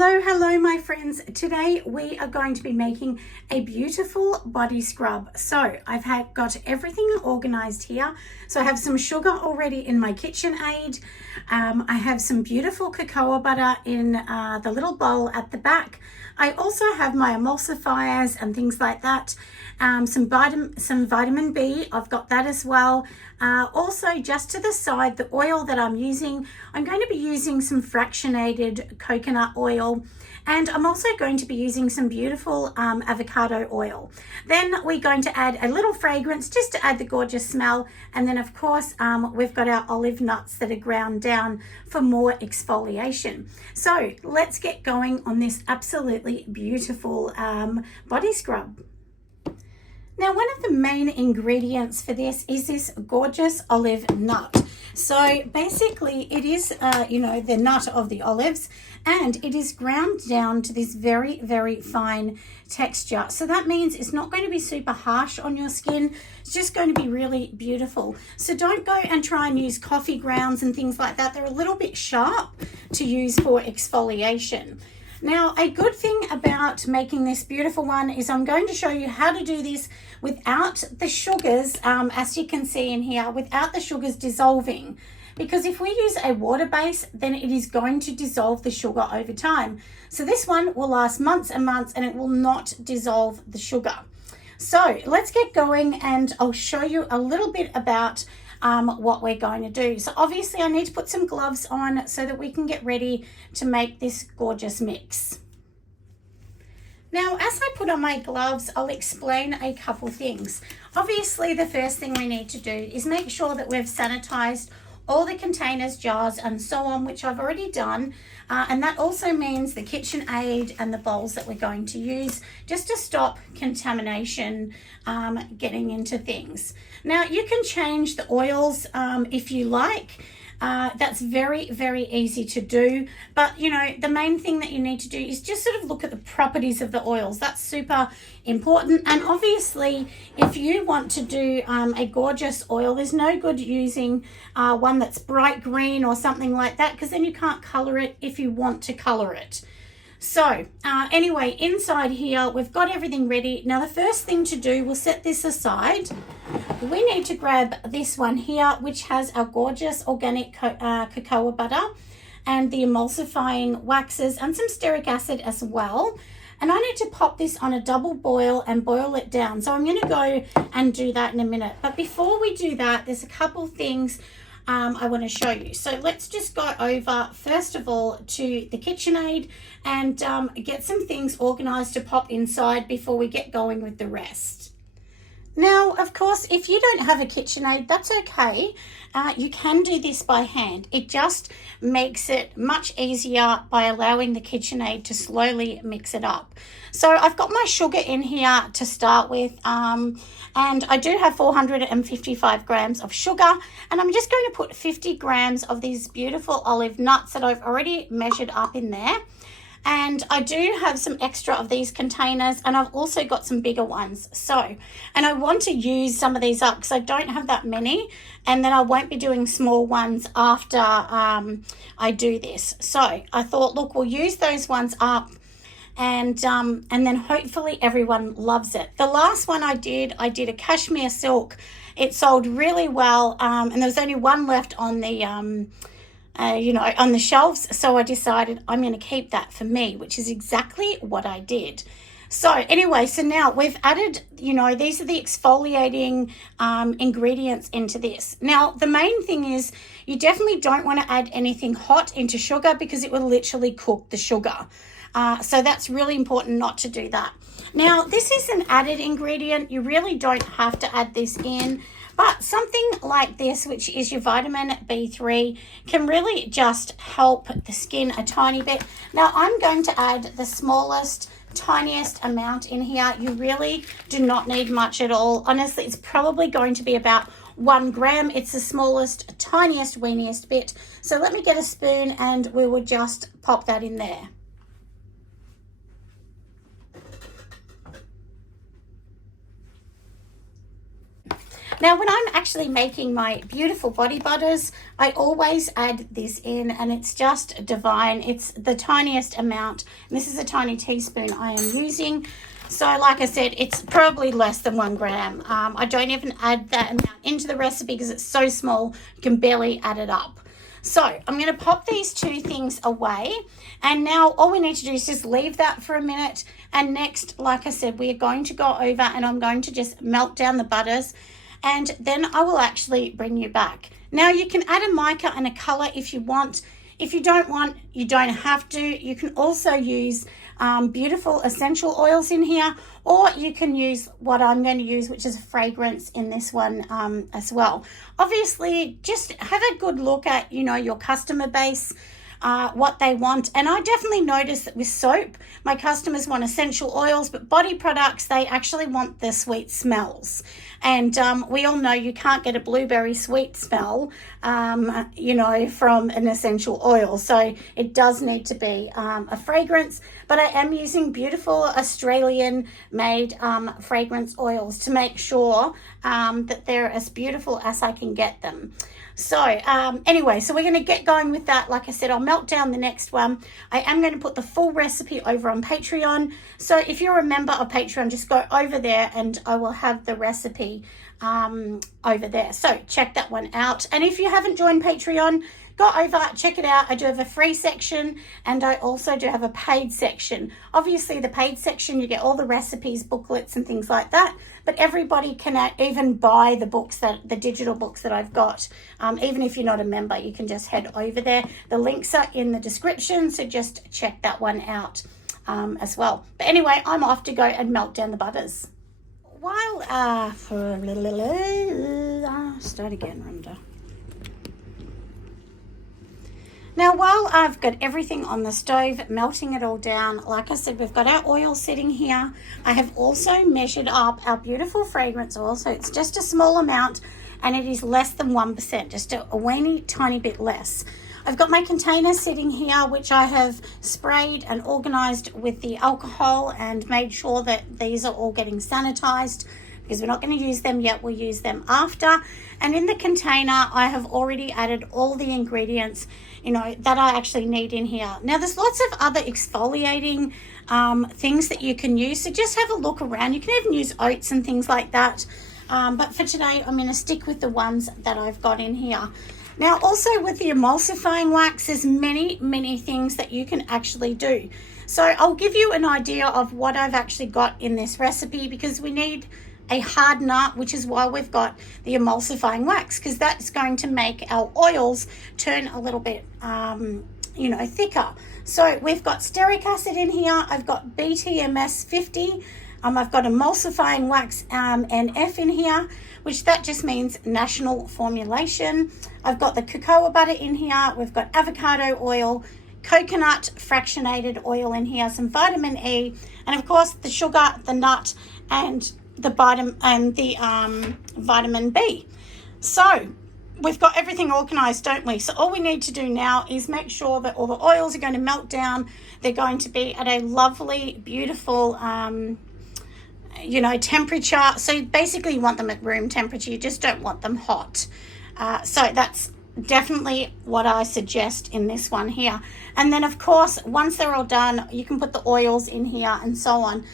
Hello my friends. Today we are going to be making a beautiful body scrub. So I've got everything organized here. So I have some sugar already in my KitchenAid. I have some beautiful cocoa butter in the little bowl at the back. I also have my emulsifiers and things like that. Some vitamin B, I've got that as well. Also just to the side, the oil that I'm using, I'm going to be using some fractionated coconut oil, and I'm also going to be using some beautiful avocado oil. Then we're going to add a little fragrance just to add the gorgeous smell, and then of course we've got our olive nuts that are ground down for more exfoliation. So let's get going on this absolutely beautiful body scrub. Now, one of the main ingredients for this is this gorgeous olive nut. So basically it is, the nut of the olives, and it is ground down to this very, very fine texture. So that means it's not going to be super harsh on your skin. It's just going to be really beautiful. So don't go and try and use coffee grounds and things like that. They're a little bit sharp to use for exfoliation. Now, a good thing about making this beautiful one is I'm going to show you how to do this without the sugars, as you can see in here, without the sugars dissolving. Because if we use a water base, then it is going to dissolve the sugar over time. So this one will last months and months and it will not dissolve the sugar. So let's get going and I'll show you a little bit about what we're going to do. So obviously I need to put some gloves on so that we can get ready to make this gorgeous mix. Now, as I put on my gloves, I'll explain a couple things. Obviously, the first thing we need to do is make sure that we've sanitized all the containers, jars, and so on, which I've already done. And that also means the KitchenAid and the bowls that we're going to use, just to stop contamination getting into things. Now, you can change the oils if you like. That's very, very easy to do. But, the main thing that you need to do is just sort of look at the properties of the oils. That's super important. And obviously, if you want to do a gorgeous oil, there's no good using one that's bright green or something like that, because then you can't color it if you want to color it. So anyway, inside here, we've got everything ready. Now, the first thing to do, we'll set this aside. We need to grab this one here, which has our gorgeous organic cocoa butter and the emulsifying waxes and some stearic acid as well. And I need to pop this on a double boil and boil it down. So I'm going to go and do that in a minute. But before we do that, there's a couple things I want to show you. So let's just go over first of all to the KitchenAid and get some things organized to pop inside before we get going with the rest. Now, of course, if you don't have a KitchenAid, that's okay. You can do this by hand. It just makes it much easier by allowing the KitchenAid to slowly mix it up. So I've got my sugar in here to start with, and I do have 455 grams of sugar, and I'm just going to put 50 grams of these beautiful olive nuts that I've already measured up in there. And I do have some extra of these containers, and I've also got some bigger ones. So, and I want to use some of these up because I don't have that many, and then I won't be doing small ones after I do this. So I thought, look, we'll use those ones up, and then hopefully everyone loves it. The last one I did a cashmere silk. It sold really well, and there was only one left on the on the shelves. So I decided I'm going to keep that for me, which is exactly what I did. So anyway, so now we've added, these are the exfoliating ingredients into this. Now, the main thing is you definitely don't want to add anything hot into sugar because it will literally cook the sugar. So that's really important not to do that. Now, this is an added ingredient. You really don't have to add this in. But something like this, which is your vitamin B3, can really just help the skin a tiny bit. Now, I'm going to add the smallest, tiniest amount in here. You really do not need much at all. Honestly, it's probably going to be about 1 gram. It's the smallest, tiniest, weeniest bit. So let me get a spoon and we will just pop that in there. Now, when I'm actually making my beautiful body butters, I always add this in, and it's just divine. It's the tiniest amount, and this is a tiny teaspoon I am using. So like I said, it's probably less than 1 gram. I don't even add that amount into the recipe because it's so small, you can barely add it up. So I'm going to pop these 2 things away, and now all we need to do is just leave that for a minute. And next, like I said, we are going to go over and I'm going to just melt down the butters, and then I will actually bring you back. Now you can add a mica and a color if you want. If you don't want, you don't have to. You can also use beautiful essential oils in here, or you can use what I'm going to use, which is a fragrance in this one as well. Obviously, just have a good look at, you know, your customer base, what they want. And I definitely notice that with soap, my customers want essential oils, but body products, they actually want the sweet smells. And we all know you can't get a blueberry sweet smell, you know, from an essential oil. So it does need to be a fragrance, but I am using beautiful Australian made fragrance oils to make sure that they're as beautiful as I can get them. So anyway, so we're going to get going with that. Like I said, I'll melt down the next one. I am going to put the full recipe over on Patreon. So if you're a member of Patreon, just go over there and I will have the recipe over there. So check that one out. And if you haven't joined Patreon, go over, check it out. I do have a free section and I also do have a paid section. Obviously the paid section, you get all the recipes, booklets and things like that, but everybody can even buy the books, the digital books that I've got. Even if you're not a member, you can just head over there. The links are in the description, so just check that one out as well. But anyway, I'm off to go and melt down the butters. While, start again, Rhonda. Now, while I've got everything on the stove, melting it all down, like I said, we've got our oil sitting here. I have also measured up our beautiful fragrance oil, so it's just a small amount, and it is less than 1%, just a weeny tiny bit less. I've got my container sitting here, which I have sprayed and organized with the alcohol and made sure that these are all getting sanitized, because we're not going to use them yet, we'll use them after. And in the container, I have already added all the ingredients, you know, that I actually need in here. Now, there's lots of other exfoliating things that you can use, so just have a look around. You can even use oats and things like that. But for today, I'm going to stick with the ones that I've got in here. Now, also with the emulsifying wax, there's many things that you can actually do. So I'll give you an idea of what I've actually got in this recipe, because we need a hardener, which is why we've got the emulsifying wax, because that's going to make our oils turn a little bit, you know, thicker. So we've got stearic acid in here. I've got BTMS 50. I've got emulsifying wax NF in here, which that just means national formulation. I've got the cocoa butter in here. We've got avocado oil, coconut fractionated oil in here, some vitamin E, and of course the sugar, the nut, and the vitamin B. So we've got everything organized, don't we? So all we need to do now is make sure that all the oils are going to melt down. They're going to be at a lovely, beautiful, you know, temperature. So basically you want them at room temperature. You just don't want them hot. So that's definitely what I suggest in this one here. And then of course, once they're all done, you can put the oils in here and so on.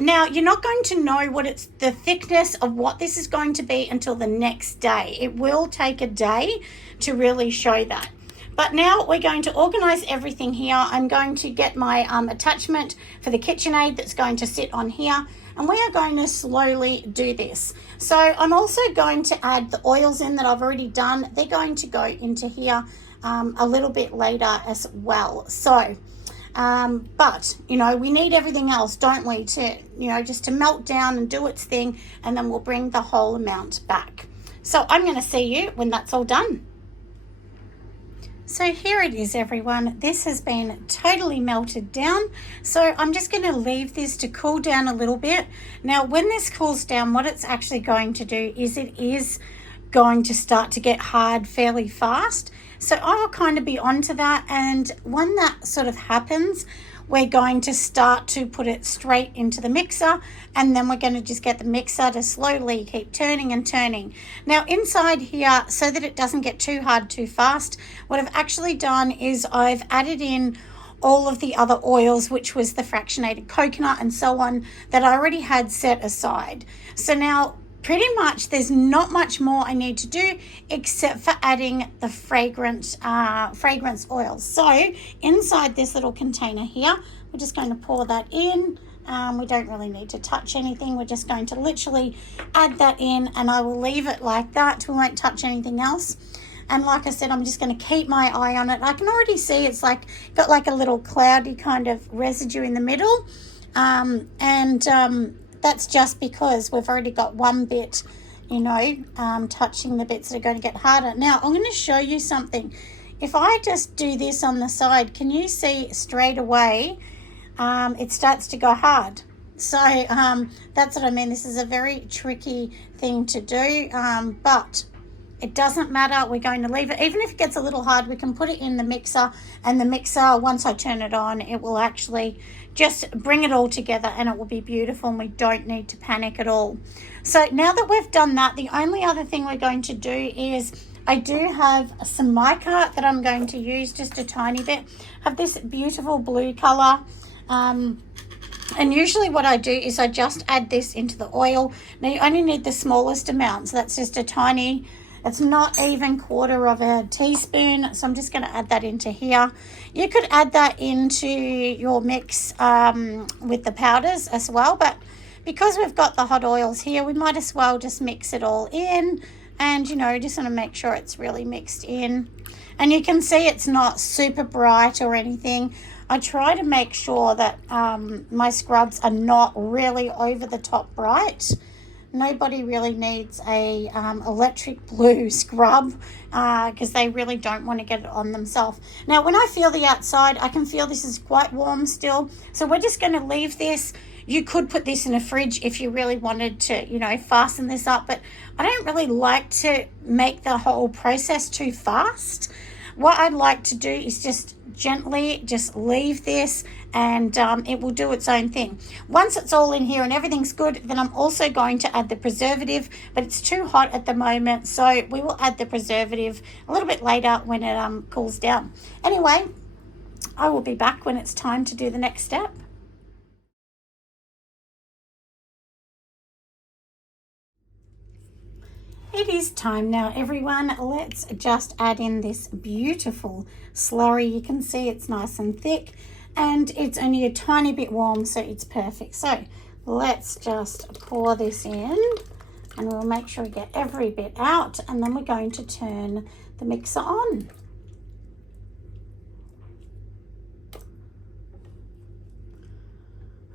Now, you're not going to know what it's the thickness of what this is going to be until the next day. It will take a day to really show that. But now we're going to organize everything here. I'm going to get my attachment for the KitchenAid that's going to sit on here. And we are going to slowly do this. So I'm also going to add the oils in that I've already done. They're going to go into here a little bit later as well. So but you know, we need everything else, don't we, to, you know, just to melt down and do its thing, and then we'll bring the whole amount back. So I'm going to see you when that's all done. So here it is, everyone. This has been totally melted down. So I'm just going to leave this to cool down a little bit. Now, when this cools down, what it's actually going to do is it is going to start to get hard fairly fast. So I'll kind of be onto that, and when that sort of happens, we're going to start to put it straight into the mixer, and then we're going to just get the mixer to slowly keep turning and turning. Now inside here, so that it doesn't get too hard too fast, what I've actually done is I've added in all of the other oils, which was the fractionated coconut and so on, that I already had set aside. So now pretty much there's not much more I need to do except for adding the fragrance oils. So inside this little container here, we're just going to pour that in. We don't really need to touch anything. We're just going to literally add that in, and I will leave it like that. We won't touch anything else. And like I said, I'm just going to keep my eye on it. I can already see it's like got like a little cloudy kind of residue in the middle. That's just because we've already got one bit, you know, touching the bits that are going to get harder. Now, I'm going to show you something. If I just do this on the side, can you see straight away it starts to go hard? So that's what I mean. This is a very tricky thing to do, but it doesn't matter. We're going to leave it. Even if it gets a little hard, we can put it in the mixer, and the mixer, once I turn it on, it will actually just bring it all together, and it will be beautiful, and we don't need to panic at all. So now that we've done that, the only other thing we're going to do is I do have some mica that I'm going to use just a tiny bit. I have this beautiful blue color. And usually what I do is I just add this into the oil. Now you only need the smallest amount, so that's just a tiny, it's not even quarter of a teaspoon, so I'm just going to add that into here. You could add that into your mix with the powders as well, but because we've got the hot oils here, we might as well just mix it all in, and you know, just want to make sure it's really mixed in. And you can see it's not super bright or anything. I try to make sure that my scrubs are not really over the top bright. Nobody really needs a electric blue scrub because they really don't want to get it on themselves. Now, when I feel the outside, I can feel this is quite warm still. So we're just going to leave this. You could put this in a fridge if you really wanted to, you know, fasten this up. But I don't really like to make the whole process too fast. What I'd like to do is just gently just leave this, and it will do its own thing. Once it's all in here and everything's good, then I'm also going to add the preservative, but it's too hot at the moment, so we will add the preservative a little bit later when it cools down. Anyway, I will be back when it's time to do the next step. It is time now, everyone. Let's just add in this beautiful slurry. You can see it's nice and thick, and it's only a tiny bit warm, so it's perfect. So let's just pour this in, and we'll make sure we get every bit out, and then we're going to turn the mixer on.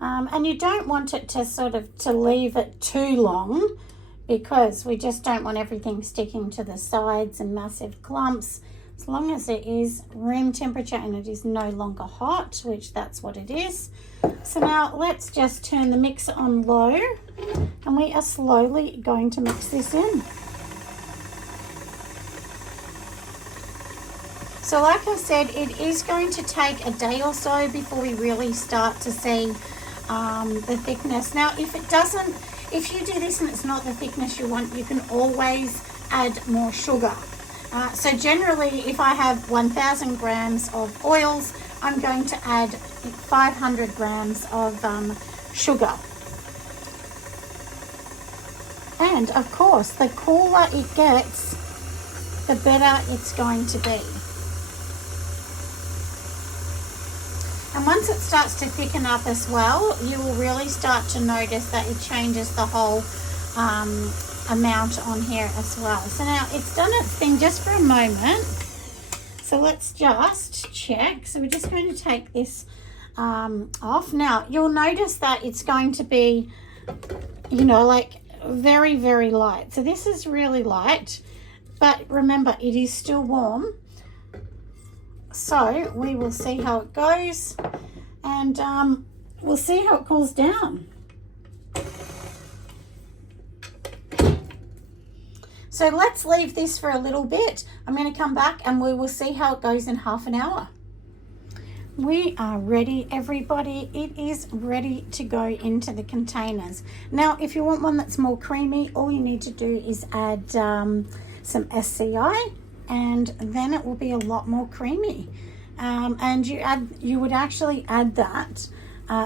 And you don't want it to leave it too long, because we just don't want everything sticking to the sides and massive clumps. As long as it is room temperature and it is no longer hot, which that's what it is. So now let's just turn the mixer on low, and we are slowly going to mix this in. So like I said, it is going to take a day or so before we really start to see the thickness. Now if you do this and it's not the thickness you want, you can always add more sugar. So generally, if I have 1,000 grams of oils, I'm going to add 500 grams of sugar. And of course, the cooler it gets, the better it's going to be. And once it starts to thicken up as well, you will really start to notice that it changes the whole amount on here as well. So now it's done its thing just for a moment. So let's just check. So we're just going to take this off. Now you'll notice that it's going to be, you know, like very, very light. So this is really light, but remember it is still warm. So we will see how it goes, and we'll see how it cools down. So let's leave this for a little bit. I'm going to come back and we will see how it goes in half an hour. We are ready, everybody. It is ready to go into the containers. Now, if you want one that's more creamy, all you need to do is add some SCI, and then it will be a lot more creamy. And you would actually add that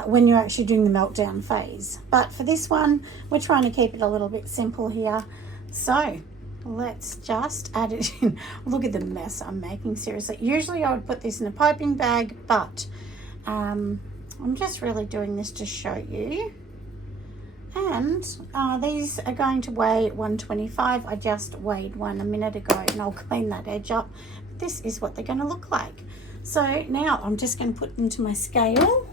when you're actually doing the meltdown phase. But for this one, we're trying to keep it a little bit simple here. So let's just add it in. Look at the mess I'm making, seriously. Usually I would put this in a piping bag, but I'm just really doing this to show you. And these are going to weigh 125. I just weighed one a minute ago, and I'll clean that edge up. This is what they're going to look like. So now I'm just going to put into my scale.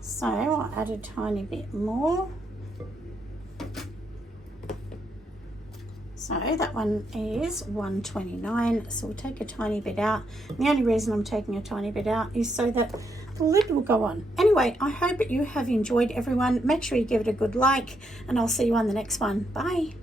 So I'll add a tiny bit more. So that one is 129, so we'll take a tiny bit out. And the only reason I'm taking a tiny bit out is so that the lid will go on. Anyway, I hope that you have enjoyed, everyone. Make sure you give it a good like, and I'll see you on the next one. Bye.